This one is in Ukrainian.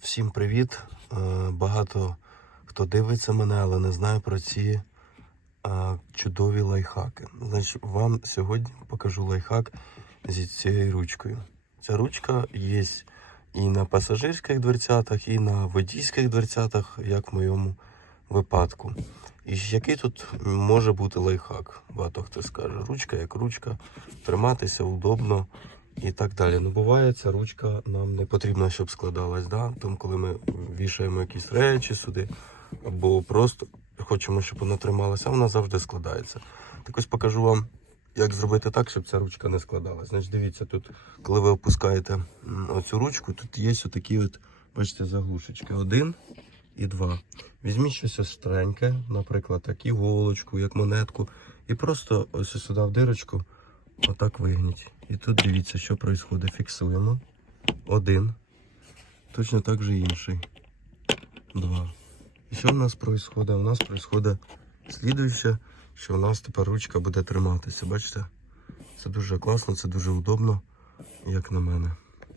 Всім привіт! Е, Багато хто дивиться мене, але не знає про ці е, чудові лайфхаки. Значить, вам сьогодні покажу лайфхак зі цією ручкою. Ця ручка є і на пасажирських дверцятах, і на водійських дверцятах, як в моєму випадку. І який тут може бути лайфхак? Багато хто скаже, ручка як ручка, триматися удобно і так далі. Ну, буває, ця ручка нам не потрібна, щоб складалась. Да? Тому, коли ми вішаємо якісь речі сюди, або просто хочемо, щоб вона трималася, вона завжди складається. Так ось покажу вам, як зробити так, щоб ця ручка не складалась. Значить, дивіться, тут, коли ви опускаєте оцю ручку, тут є отакі от, бачите, заглушечки. Один і два. Візьміть щось остреньке, наприклад, так, іголочку, як монетку, і просто ось сюди в дирочку отак вигніть. І тут дивіться, що відбувається. Фіксуємо. Один. Точно так же інший. Два. І що в нас відбувається? У нас відбувається слідуюче, що у нас тепер ручка буде триматися. Бачите? Це дуже класно, це дуже удобно, як на мене.